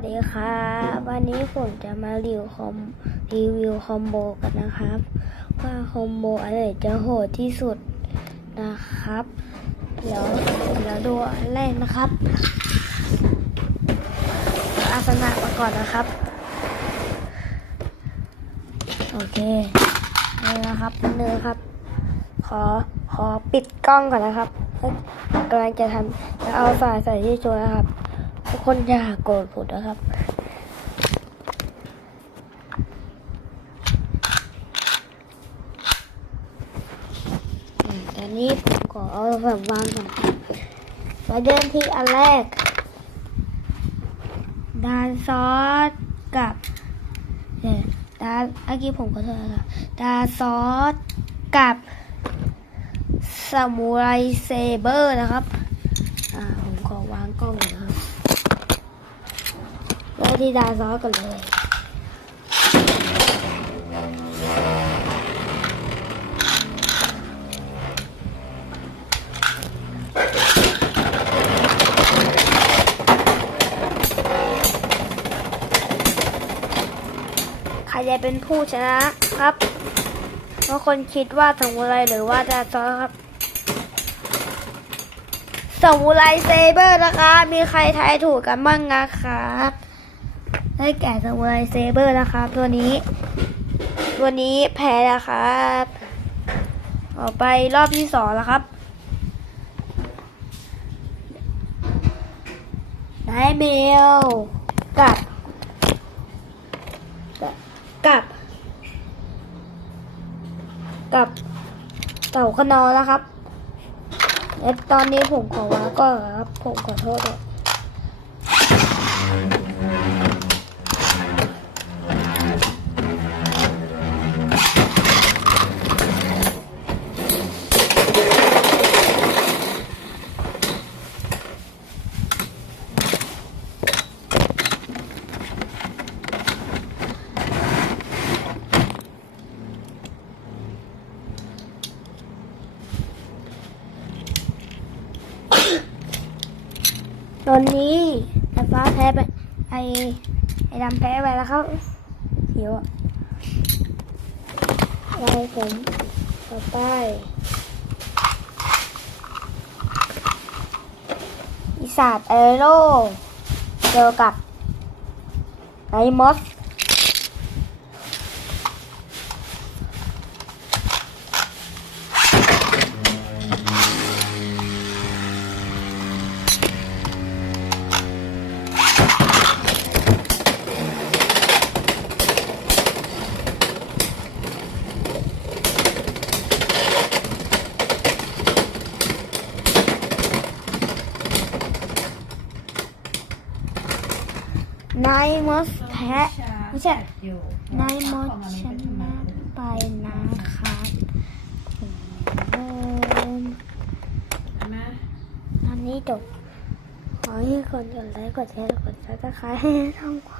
วัสดีครับ วันนี้ผมจะมารีวิวคอมรีวิวคอมโบกันนะครับ ว่าคอมโบอะไรจะโหดที่สุดนะครับ เดี๋ยวเดี๋ยวดูอันแรกนะครับอาสนะมาก่อนนะครับ โอเคนี่นะครับเนื้อครับ ขอขอปิดกล้องก่อนนะครับกำลังจะทำจะเอาสายใส่ที่โชว์นะครับ ทุกคนอย่าโกรธผมนะครับ ตอนนี้ผมขอเอาแบบวางก่อนมาเดินที่อันแรกดานซอสกับเนี่ยดานเมื่อกี้ผมขอโทษนะครับดานซอสกับซามูไรเซเบอร์นะครับ อ่าผมขอวางกล้องหน่อยนะครับ เริ่มที่ดาซอสกันเลยใครจะเป็นผู้ชนะครับบางคนคิดว่าสมุไรหรือว่าดาซอสครับสมุไรเซเบอร์นะคะ มีใครทายถูกกันบ้างนะครับ ได้แก่สมุไรเซเบอร์นะครับ ตัวนี้ ตัวนี้แพ้แล้วครับต่อไปรอบที่สองแล้วครับไดเมลกับ กับ กับเต่าขนอแล้วครับและตอนนี้ผมขอวาก่อนครับ ผมขอโทษด้วย ตอนนี้ไอ้ฟ้าแพ้ไปไอ้ไอ้ดำแพ้ไปแล้วเขาเขียวอะไล่ผมต่อไปอีสาดเอโร่เจอกับไอมอส นายมอสแพ้ไม่ใช่นายมอสชนะไปนะครับผมนะตอนนี้จบขอให้คนกดไลค์กดแชร์กดซับสไครต์ให้ช่อง